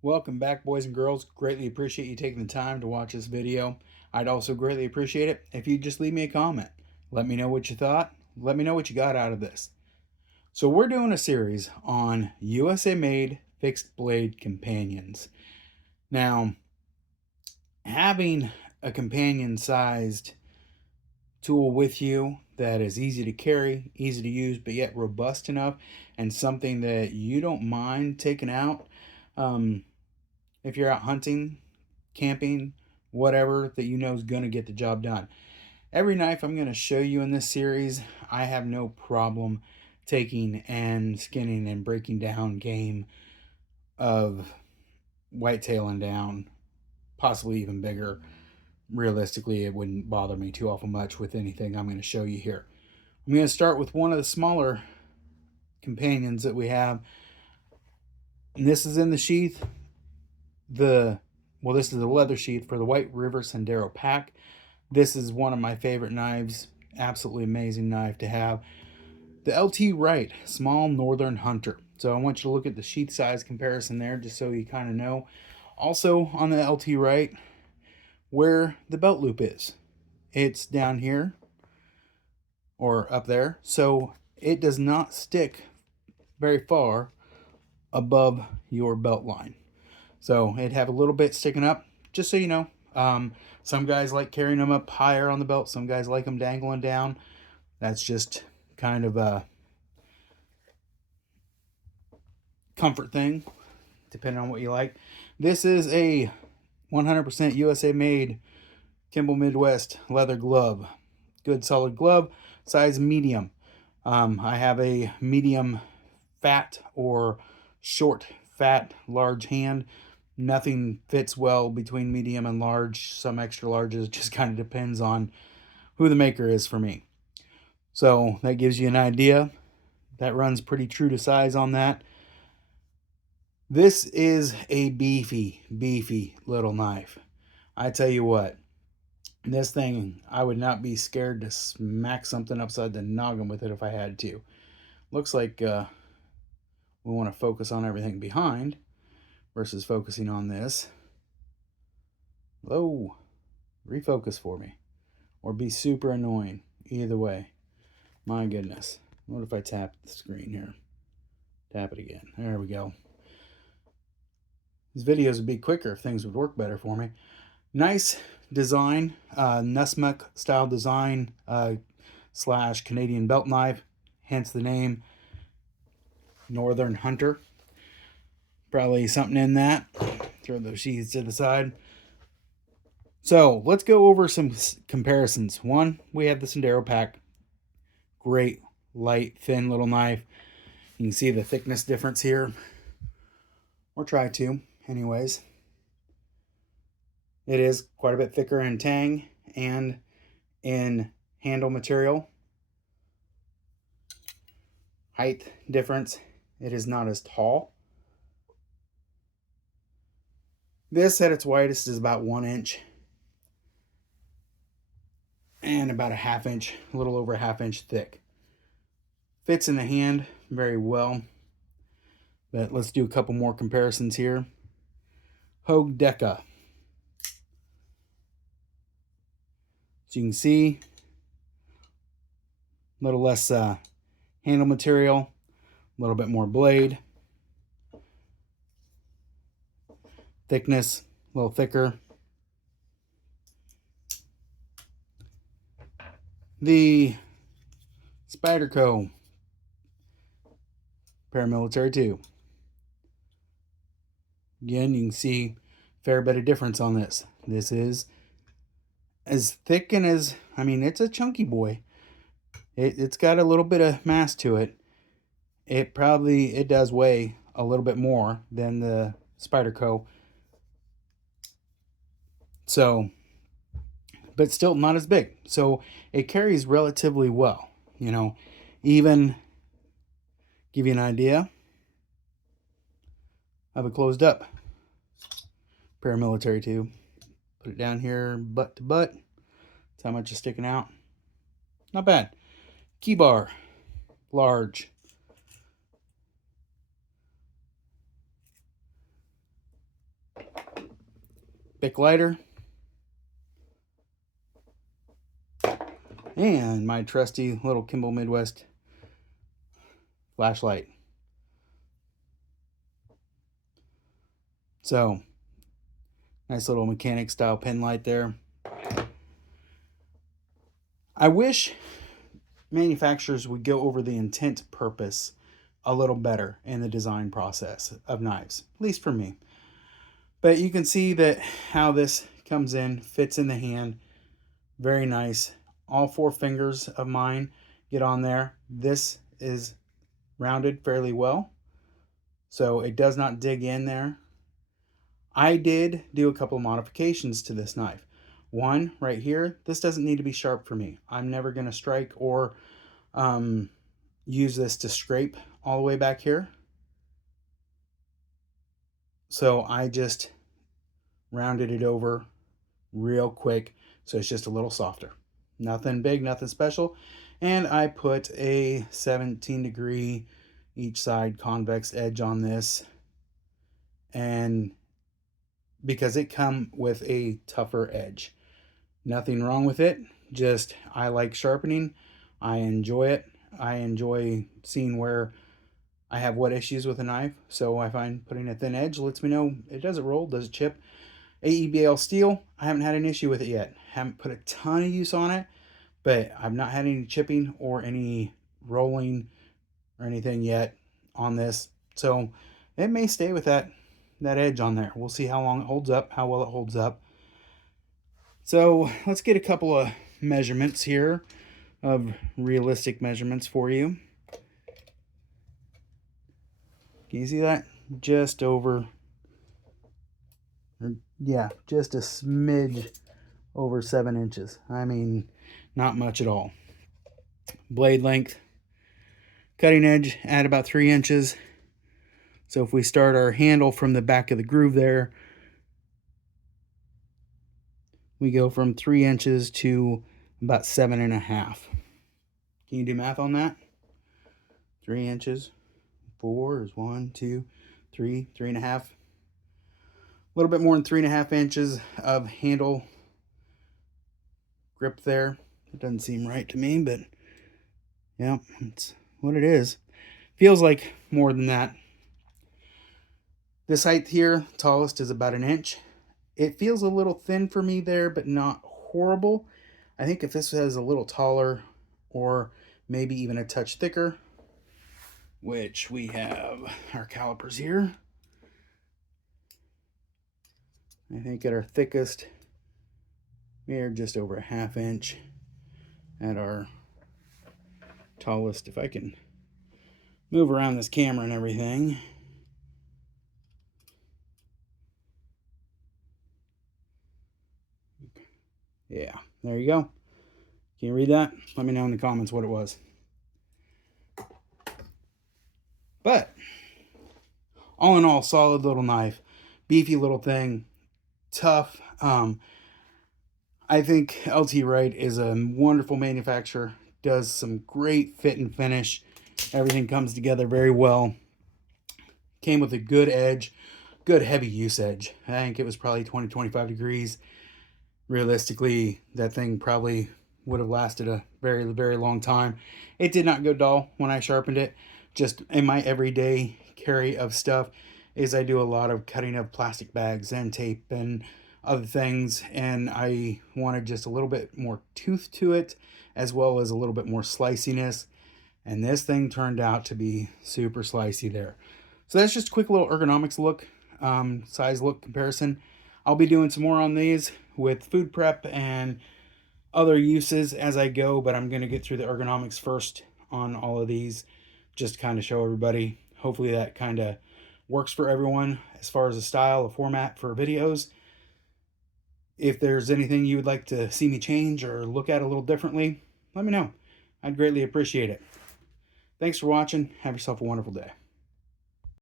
Welcome back, boys and girls. Greatly appreciate you taking the time to watch this video. I'd also greatly appreciate it if you just leave me a comment. Let me know what you thought. Let me know what you got out of this. So we're doing a series on USA made fixed blade companions. Now, having a companion sized tool with you that is easy to carry, easy to use, but yet robust enough, and something that you don't mind taking out if you're out hunting, camping, whatever that you know is going to get the job done. Every knife I'm going to show you in this series, I have no problem taking and skinning and breaking down game of whitetailing down, possibly even bigger. Realistically, it wouldn't bother me too awful much with anything I'm going to show you here. I'm going to start with one of the smaller companions that we have. And this is in the sheath. This is the leather sheath for the White River Sendero Pack. This is one of my favorite knives. Absolutely amazing knife to have. The LT Wright Small Northern Hunter. So I want you to look at the sheath size comparison there just so you kind of know. Also on the LT Wright, where the belt loop is. It's down here or up there. So it does not stick very far above your belt line. So it'd have a little bit sticking up, just so you know. Some guys like carrying them up higher on the belt. Some guys like them dangling down. That's just kind of a comfort thing, depending on what you like. This is a 100% USA made Kimball Midwest leather glove. Good solid glove, size medium. I have a medium fat or short fat large hand. Nothing fits well between medium and large. Some extra larges. It just kind of depends on who the maker is for me. So that gives you an idea. That runs pretty true to size on that. This is a beefy little knife. I tell you what, this thing, I would not be scared to smack something upside the noggin with it if I had to. Looks like we want to focus on everything behind versus focusing on this. Oh, refocus for me. Or be super annoying. Either way. My goodness. What if I tap the screen here? Tap it again. There we go. These videos would be quicker if things would work better for me. Nice design. Nusmuck style design / Canadian belt knife. Hence the name Northern Hunter. Probably something in that. Throw those sheaths to the side. So let's go over some comparisons. One, we have the Sendero Pack. Great, light, thin little knife. You can see the thickness difference here. Or try to, anyways. It is quite a bit thicker in tang and in handle material. Height difference. It is not as tall. This at its widest is about 1 inch. And about a ½ inch, a little over a ½ inch thick. Fits in the hand very well. But let's do a couple more comparisons here. Hogue Deca. So you can see a little less handle material, a little bit more blade. Thickness, a little thicker. The Spyderco Paramilitary 2. Again, you can see a fair bit of difference on this. This is as thick and as, it's a chunky boy. It's got a little bit of mass to it. It does weigh a little bit more than the Spyderco. So, but still not as big. So it carries relatively well, even give you an idea of a closed up paramilitary tube. Put it down here, butt to butt. That's how much is sticking out. Not bad. Key bar, large. Bic lighter, and my trusty little Kimball Midwest flashlight. So, nice little mechanic style pin light there. I wish manufacturers would go over the intent purpose a little better in the design process of knives, at least for me. But you can see that how this comes in, fits in the hand, very nice. All 4 fingers of mine get on there. This is rounded fairly well, so it does not dig in there. I did do a couple of modifications to this knife. One, right here, this doesn't need to be sharp for me. I'm never going to strike or use this to scrape all the way back here. So I just rounded it over real quick, so it's just a little softer. Nothing big, nothing special. And I put a 17-degree each side convex edge on this, and because it come with a tougher edge. Nothing wrong with it, just I like sharpening. I enjoy it. I enjoy seeing where I have what issues with a knife, so I find putting a thin edge lets me know it doesn't roll, does it chip. aeb-l steel, I haven't had an issue with it yet. Haven't put a ton of use on it, but I've not had any chipping or any rolling or anything yet on this. So it may stay with that edge on there. We'll see how long it holds up, how well it holds up. So let's get a couple of measurements here, of realistic measurements for you. Can you see that? Just over, yeah, just a smidge over 7 inches. I mean, not much at all. Blade length, cutting edge at about 3 inches. So if we start our handle from the back of the groove there, we go from 3 inches to about 7.5. Can you do math on that? 3 inches, 4 is 1, 2, 3, 3.5. A little bit more than 3.5 inches of handle grip there. It doesn't seem right to me, but yeah, it's what it is. Feels like more than that. This height here, tallest, is about 1 inch. It feels a little thin for me there, but not horrible. I think if this was a little taller or maybe even a touch thicker, which we have our calipers here. I think at our thickest, we are just over a 1/2 inch. At our tallest, if I can move around this camera and everything. Yeah, there you go. Can you read that? Let me know in the comments what it was. But all in all, solid little knife, beefy little thing, tough. I think LT Wright is a wonderful manufacturer, does some great fit and finish. Everything comes together very well. Came with a good edge, good heavy use edge. I think it was probably 20-25 degrees. Realistically, that thing probably would have lasted a very, very long time. It did not go dull when I sharpened it. Just in my everyday carry of stuff is I do a lot of cutting of plastic bags and tape and other things, and I wanted just a little bit more tooth to it, as well as a little bit more sliciness, and this thing turned out to be super slicey there. So that's just a quick little ergonomics look, size look comparison. I'll be doing some more on these with food prep and other uses as I go, but I'm going to get through the ergonomics first on all of these, just kind of show everybody. Hopefully that kind of works for everyone as far as a style, a format for videos. If there's anything you would like to see me change or look at a little differently, let me know. I'd greatly appreciate it. Thanks for watching. Have yourself a wonderful day.